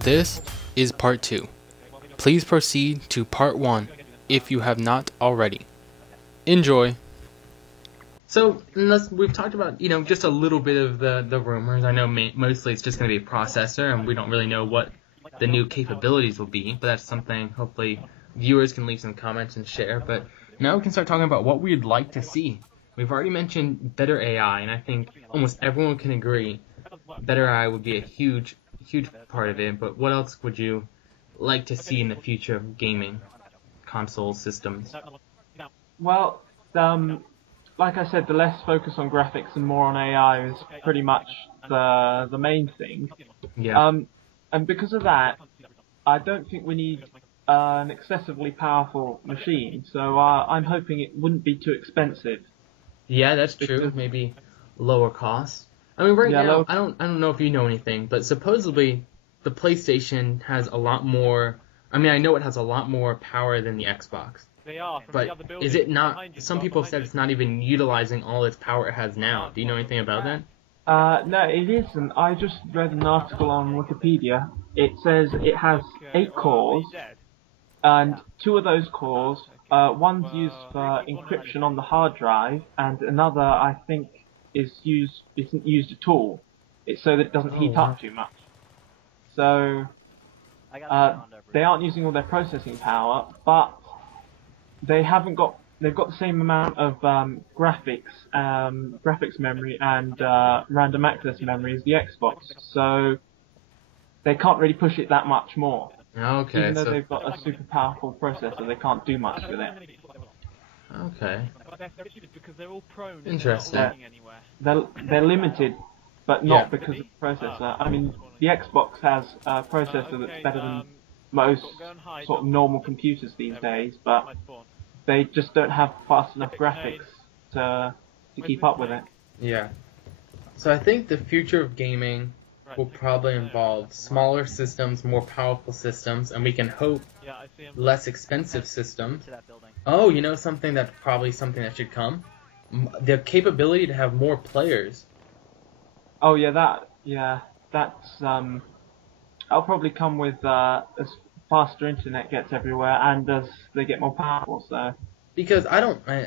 This is part 2. Please proceed to part 1 if you have not already. Enjoy. So, we've talked about, just a little bit of the rumors. I know mostly it's just going to be a processor, and we don't really know what the new capabilities will be, but that's something hopefully viewers can leave some comments and share. But now we can start talking about what we'd like to see. We've already mentioned better AI, and I think almost everyone can agree better AI would be a huge part of it, but what else would you like to see in the future of gaming console systems? Well, like I said, the less focus on graphics and more on AI is pretty much the main thing. Yeah. And because of that, I don't think we need an excessively powerful machine. So I'm hoping it wouldn't be too expensive. Yeah, that's true. Maybe lower cost. I mean, right now, I don't know if you know anything, but supposedly the PlayStation has a lot more. I mean, I know it has a lot more power than the Xbox. But is it not? Some people have said it's not even utilizing all its power it has now. Do you know anything about that? No, it isn't. I just read an article on Wikipedia. It says it has 8 cores, and 2 of those cores, one's used for encryption on the hard drive, and another, I think, isn't used at all. It's so that it doesn't heat up too much. So they aren't using all their processing power, but they've got the same amount of graphics memory and random access memory as the Xbox. So they can't really push it that much more. Okay. Even though they've got a super powerful processor, they can't do much with it. Okay. Interesting. They're limited, but not because of the processor. I mean, the Xbox has a processor that's better than most sort of normal computers these days, but they just don't have fast enough graphics to keep up with it. Yeah. So I think the future of gaming will probably involve smaller systems, more powerful systems, and we can hope less expensive systems. Oh, something that should come? The capability to have more players. Oh yeah, that's that'll probably come with as faster internet gets everywhere and as they get more powerful. So because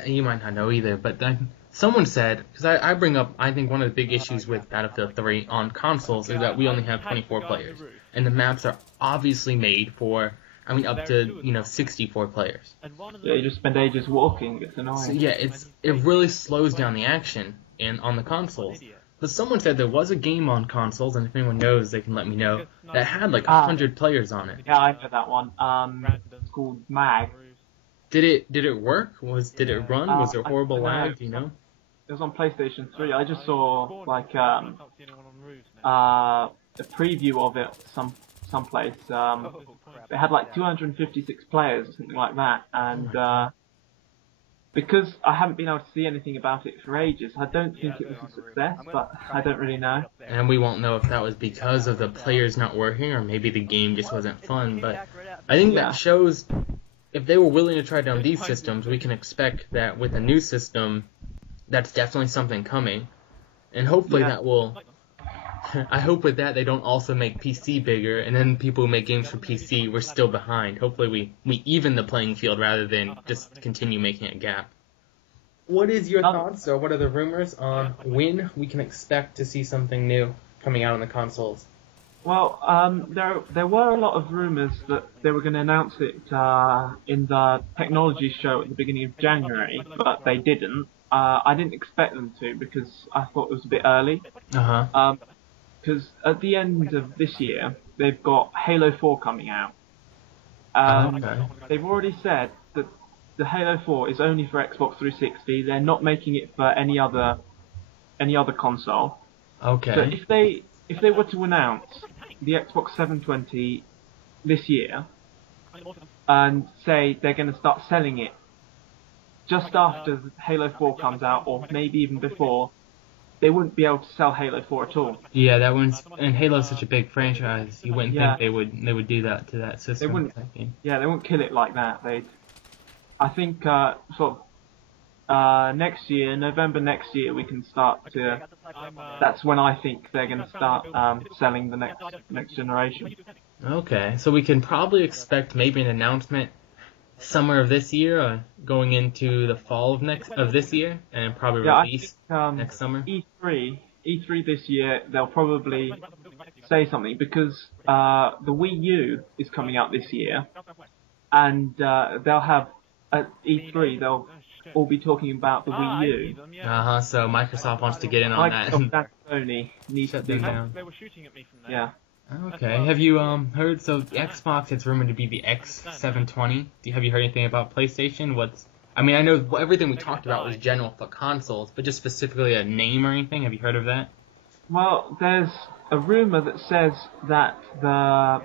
you might not know either, but then someone said, because I bring up, I think one of the big issues with Battlefield 3 on consoles is that we only have 24 players, and the maps are obviously made for, up to 64 players. Yeah, you just spend ages walking. It's annoying. So yeah, it really slows down the action on the consoles. But someone said there was a game on consoles, and if anyone knows, they can let me know, that had like 100 players on it. Yeah, I know that one. It's called Mag. Did it work? Did it run? Was there horrible lag? Do you know? It was on PlayStation 3. I just saw like a preview of it someplace. It had like 256 players or something like that, and because I haven't been able to see anything about it for ages, I don't think it was a success, but I don't really know. And we won't know if that was because of the players not working, or maybe the game just wasn't fun, but I think that shows if they were willing to try down these systems, we can expect that with a new system, that's definitely something coming. And hopefully that will... I hope with that they don't also make PC bigger, and then people who make games for PC, we're still behind. Hopefully we even the playing field rather than just continue making a gap. What is your thoughts, or what are the rumors on when we can expect to see something new coming out on the consoles? Well, there were a lot of rumors that they were going to announce it in the technology show at the beginning of January, but they didn't. I didn't expect them to because I thought it was a bit early. Because at the end of this year, they've got Halo 4 coming out. They've already said that the Halo 4 is only for Xbox 360. They're not making it for any other console. Okay. So if they were to announce the Xbox 720 this year and say they're going to start selling it just after Halo 4 comes out, or maybe even before, they wouldn't be able to sell Halo 4 at all. Yeah, and Halo's such a big franchise, you wouldn't think they would do that to that system. They wouldn't. Yeah, they wouldn't kill it like that. I think next year, November next year, we can start to. That's when I think they're going to start selling the next generation. Okay, so we can probably expect maybe an announcement summer of this year, going into the fall of this year, and probably Yeah, I release think next summer. E3 this year they'll probably say something because the Wii U is coming out this year, and they'll have at E3 they'll all be talking about the Wii U. So Microsoft wants to get in on that Microsoft and and Sony need to shut do them that. down. Yeah. Okay, have you heard, so the Xbox, it's rumored to be the X720. Have you heard anything about PlayStation? I mean, I know everything we talked about was general for consoles, but just specifically a name or anything, have you heard of that? Well, there's a rumor that says that the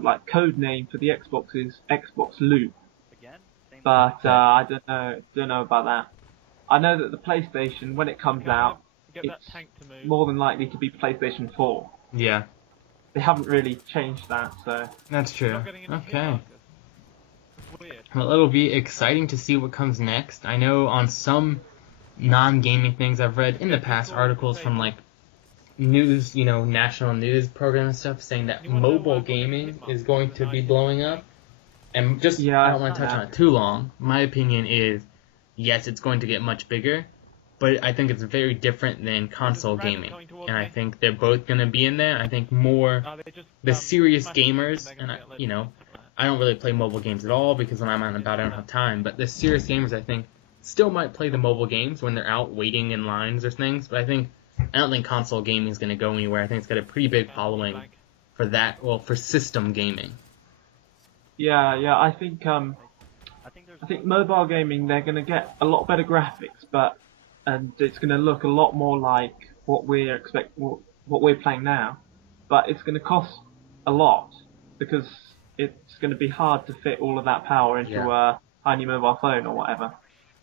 like code name for the Xbox is Xbox Loop, but I don't know about that. I know that the PlayStation, when it comes out, it's more than likely to be PlayStation 4. Yeah, They haven't really changed that, so that's true. Okay. Well, it'll be exciting to see what comes next. I know on some non-gaming things I've read in the past articles from like news, national news program and stuff saying that mobile gaming is going to be blowing up. And just, yeah, I don't want to touch on it too long. My opinion is, yes, it's going to get much bigger, but I think it's very different than console gaming. And I think they're both going to be in there. I think more the serious gamers, and I don't really play mobile games at all because when I'm out and about I don't have time, but the serious gamers I think still might play the mobile games when they're out waiting in lines or things, but I don't think console gaming is going to go anywhere. I think it's got a pretty big following for that, well, for system gaming. Yeah, I think mobile gaming they're going to get a lot better graphics, and it's going to look a lot more like what we're playing now, but it's going to cost a lot because it's going to be hard to fit all of that power into a tiny mobile phone or whatever.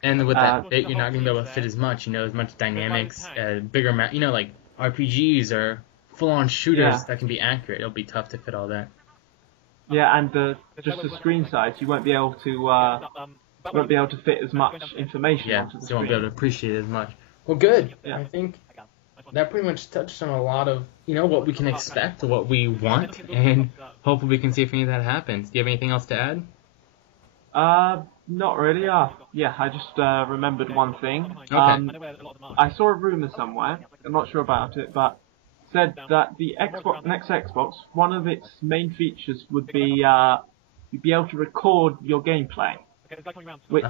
And with that bit, you're not going to be able to fit as much, as much dynamics, bigger map, like RPGs or full-on shooters that can be accurate. It'll be tough to fit all that. Yeah, and just the screen size, you won't be able to fit as much information onto the screen. You won't be able to appreciate it as much. Well, good. Yeah. I think that pretty much touched on a lot of, what we can expect, what we want, and hopefully we can see if any of that happens. Do you have anything else to add? Not really. Yeah, I just remembered one thing. Okay. I saw a rumor somewhere. I'm not sure about it, but said that the next Xbox, one of its main features would be you'd be able to record your gameplay, which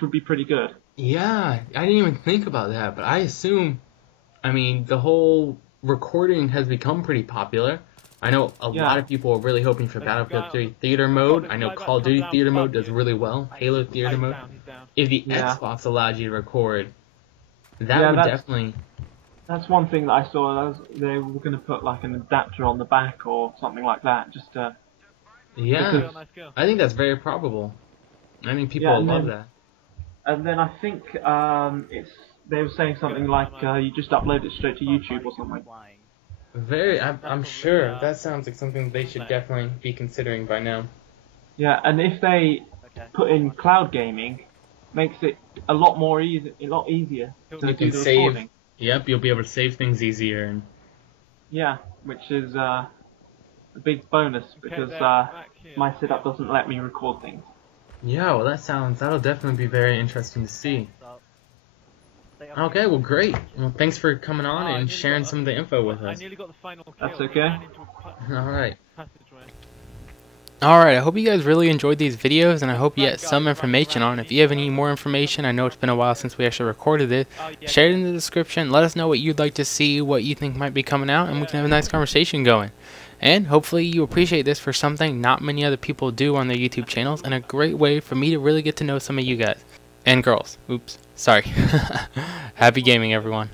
would be pretty good. Yeah, I didn't even think about that, but I assume, the whole recording has become pretty popular. I know a lot of people are really hoping for Battlefield 3 Theater Mode. I know Call of Duty Theater Mode does really well. Halo Theater Mode. If the Xbox allowed you to record, that would definitely... That's one thing that I saw. They were going to put like an adapter on the back or something like that, just to... Yeah, I think that's very probable. I think people will love that. And then I think they were saying something like you just upload it straight to YouTube or something. I'm sure. That sounds like something they should definitely be considering by now. Yeah, and if they put in cloud gaming, makes it a lot easier to do the recording. Yep, you'll be able to save things easier. And yeah, which is a big bonus because my setup doesn't let me record things. Yeah, well that'll definitely be very interesting to see. Okay, well great. Well, thanks for coming on and sharing some of the info with us. That's okay. Alright. Alright, I hope you guys really enjoyed these videos, and I hope you get some information on. If you have any more information, I know it's been a while since we actually recorded it, share it in the description. Let us know what you'd like to see, what you think might be coming out, and we can have a nice conversation going. And hopefully you appreciate this for something not many other people do on their YouTube channels, and a great way for me to really get to know some of you guys. And girls. Oops. Sorry. Happy gaming, everyone.